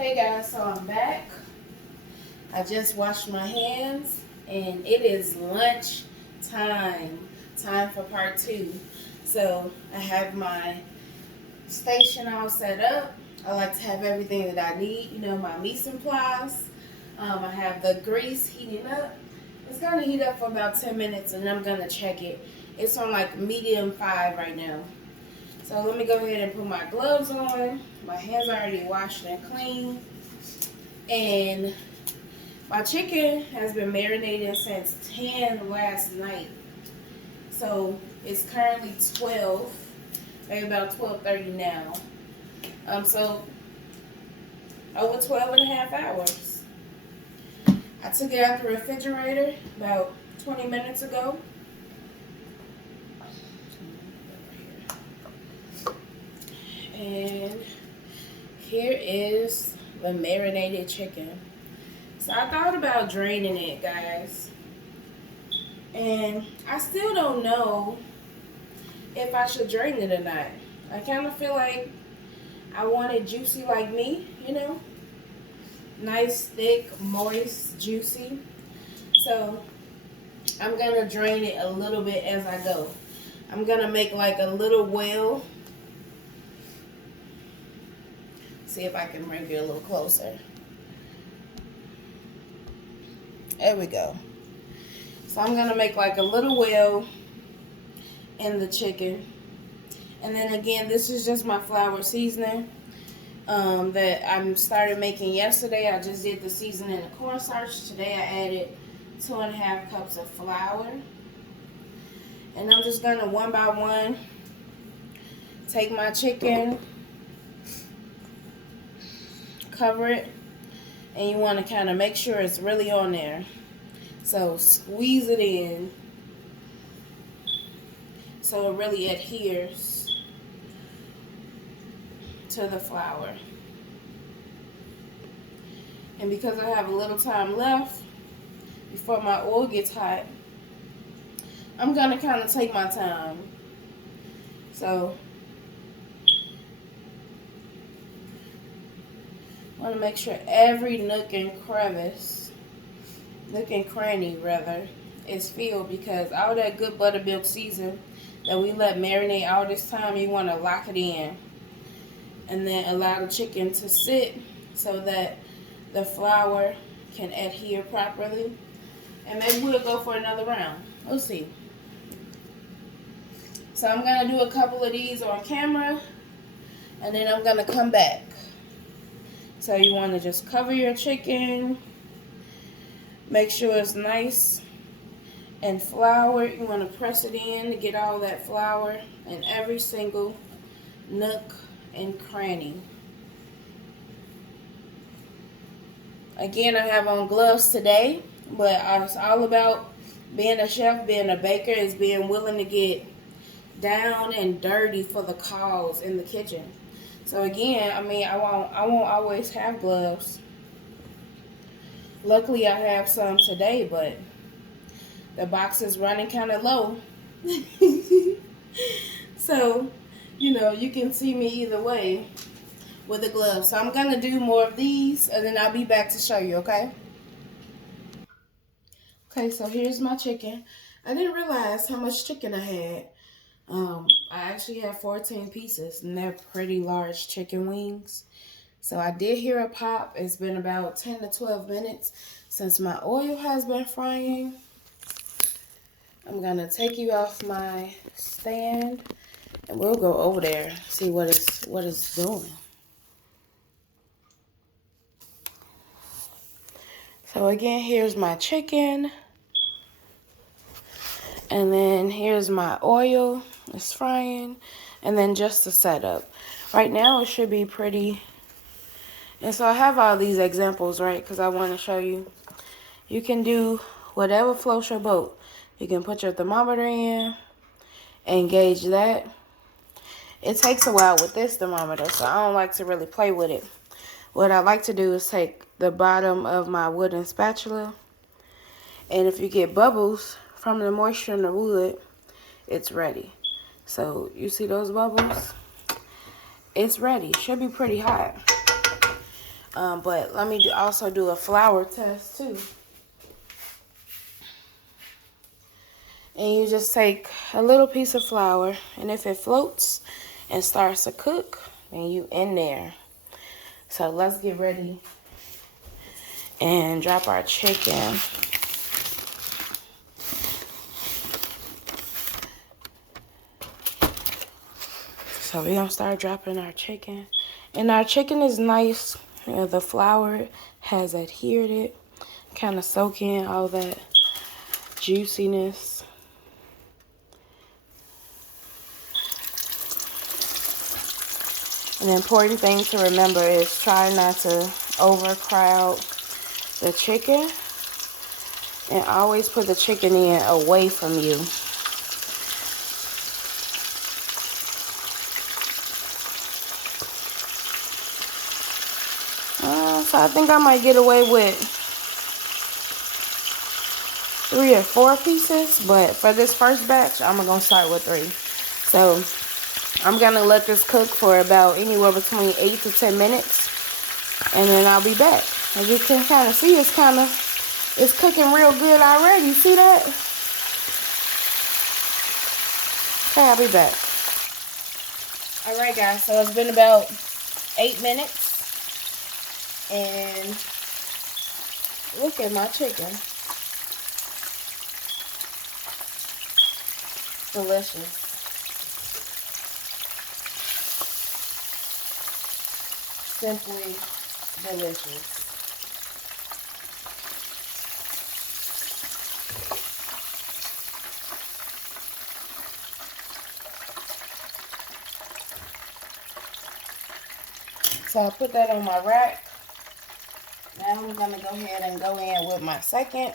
Hey guys, so I'm back. I just washed my hands and it is lunch time. Time for part two. So I have my station all set up. I like to have everything that I need. You know, my mise en place. I have the grease heating up. It's gonna heat up for about 10 minutes and I'm gonna check it. It's on like medium 5 right now. So let me go ahead and put my gloves on. My hands are already washed and clean. And my chicken has been marinating since 10 last night. So it's currently 12, maybe about 12:30 now. So over 12 and a half hours. I took it out the refrigerator about 20 minutes ago. And here is the marinated chicken. So I thought about draining it, guys. And I still don't know if I should drain it or not. I kind of feel like I want it juicy like me, you know? Nice, thick, moist, juicy. So I'm going to drain it a little bit as I go. I'm going to make like a little well. See if I can bring it a little closer. There we go. So I'm going to make like a little well in the chicken. And then again, this is just my flour seasoning that I started making yesterday. I just did the seasoning and cornstarch. Today I added 2.5 cups of flour. And I'm just going to one by one take my chicken, cover it, and you want to kind of make sure it's really on there. So squeeze it in so it really adheres to the flour. And because I have a little time left before my oil gets hot, I'm going to kind of take my time. So I want to make sure every nook and crevice, nook and cranny rather, is filled, because all that good buttermilk season that we let marinate all this time, you want to lock it in and then allow the chicken to sit so that the flour can adhere properly. And maybe we'll go for another round. We'll see. So I'm going to do a couple of these on camera and then I'm going to come back. So you want to just cover your chicken. Make sure it's nice and floured. You want to press it in to get all that flour in every single nook and cranny. Again, I have on gloves today, but it's all about being a chef, being a baker, is being willing to get down and dirty for the cause in the kitchen. So again, I mean, I won't always have gloves. Luckily, I have some today, but the box is running kind of low. So, you know, you can see me either way with the gloves. So I'm going to do more of these, and then I'll be back to show you, okay? Okay, so here's my chicken. I didn't realize how much chicken I had. I actually have 14 pieces, and they're pretty large chicken wings. So I did hear a pop. It's been about 10 to 12 minutes since my oil has been frying. I'm going to take you off my stand, and we'll go over there, see what it's doing. So again, here's my chicken. And then here's my oil. It's frying. And then just the setup. Right now it should be pretty. And so I have all these examples, right? Because I want to show you. You can do whatever floats your boat. You can put your thermometer in and gauge that. It takes a while with this thermometer, so I don't like to really play with it. What I like to do is take the bottom of my wooden spatula. And if you get bubbles from the moisture in the wood, it's ready. So you see those bubbles? It's ready. Should be pretty hot. But let me also do a flour test too. And you just take a little piece of flour, and if it floats and starts to cook, then you in there. So let's get ready and drop our chicken. So we're gonna start dropping our chicken. And our chicken is nice. You know, the flour has adhered it, kind of soak in all that juiciness. An important thing to remember is try not to overcrowd the chicken, and always put the chicken in away from you. So I think I might get away with 3 or 4 pieces, but for this first batch, I'm gonna start with 3. So I'm gonna let this cook for about anywhere between 8 to 10 minutes, and then I'll be back. As you can kind of see, it's cooking real good already. See that? Okay, I'll be back. All right, guys. So it's been about 8 minutes, and look at my chicken. Delicious. Simply delicious. So I put that on my rack. Now I'm going to go ahead and go in with my second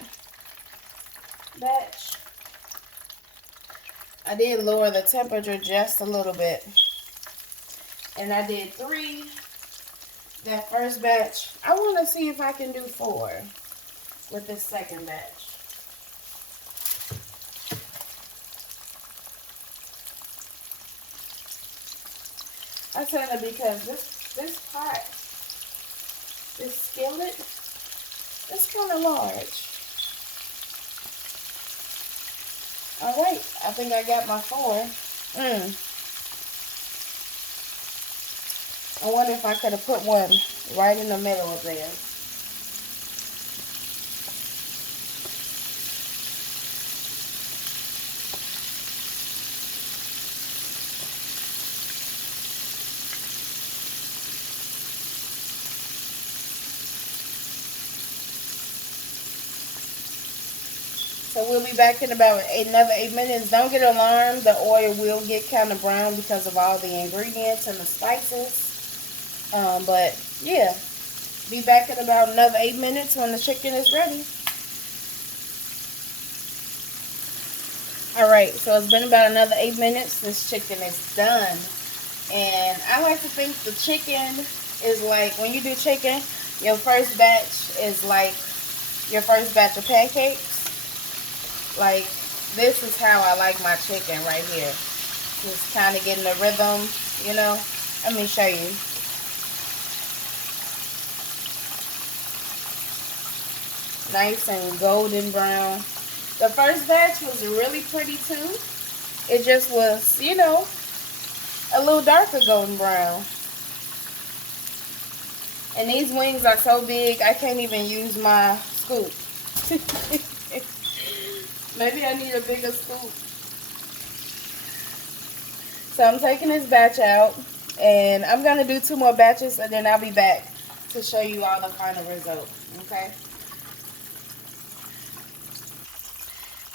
batch. I did lower the temperature just a little bit. And I did 3 that first batch. I want to see if I can do 4 with this second batch. I said it because this pot, this skillet, it's kind of large. All right, I think I got my 4. I wonder if I could have put one right in the middle of there. So we'll be back in about another 8 minutes. Don't get alarmed. The oil will get kind of brown because of all the ingredients and the spices. But yeah, be back in about another 8 minutes when the chicken is ready. All right, so it's been about another 8 minutes. This chicken is done. And I like to think the chicken is like, when you do chicken, your first batch is like your first batch of pancakes. Like, this is how I like my chicken right here. Just kind of getting the rhythm, you know. Let me show you. Nice and golden brown. The first batch was really pretty too. It just was, you know, a little darker golden brown. And these wings are so big, I can't even use my scoop. Maybe I need a bigger scoop. So I'm taking this batch out, and I'm going to do 2 more batches, and then I'll be back to show you all the final result, okay?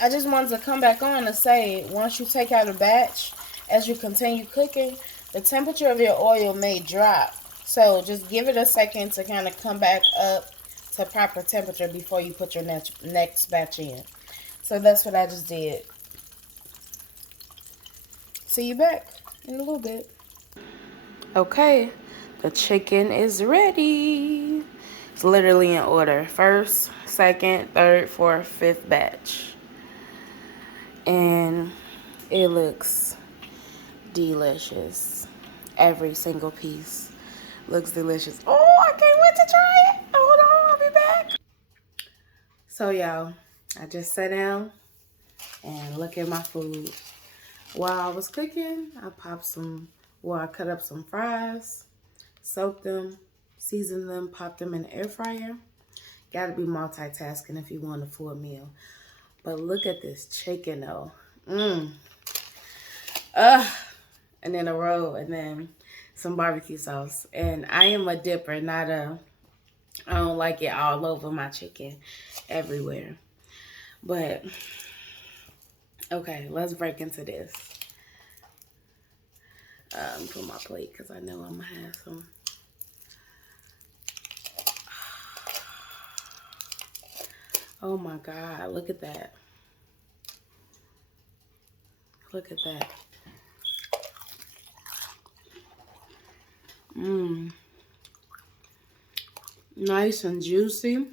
I just wanted to come back on to say, once you take out a batch, as you continue cooking, the temperature of your oil may drop. So just give it a second to kind of come back up to proper temperature before you put your next batch in. So that's what I just did. See you back in a little bit. Okay, the chicken is ready. It's literally in order. First, second, third, fourth, fifth batch. And it looks delicious. Every single piece looks delicious. Oh, I can't wait to So y'all, I just sat down and look at my food. While I was cooking, I cut up some fries, soaked them, seasoned them, popped them in the air fryer. Gotta be multitasking if you want a full meal. But look at this chicken though. And then a roll, and then some barbecue sauce. And I am a dipper, I don't like it all over my chicken everywhere. But, okay, let's break into this. Put my plate, because I know I'm going to have some. Oh my God, look at that. Look at that. Nice and juicy.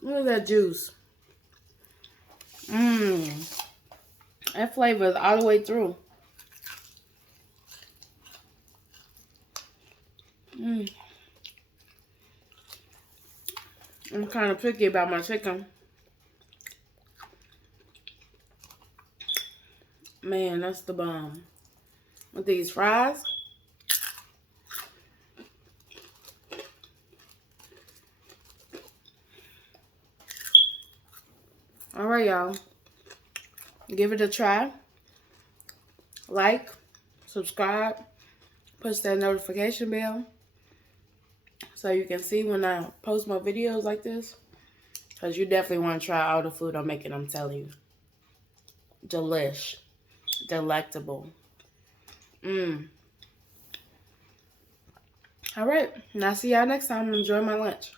Look at that juice. That flavor is all the way through. I'm kind of picky about my chicken. Man, that's the bomb. With these fries. All right, y'all. Give it a try. Like, subscribe, push that notification bell so you can see when I post my videos like this. Because you definitely want to try all the food I'm making, I'm telling you. Delish. Delectable. All right. Now, see y'all next time. Enjoy my lunch.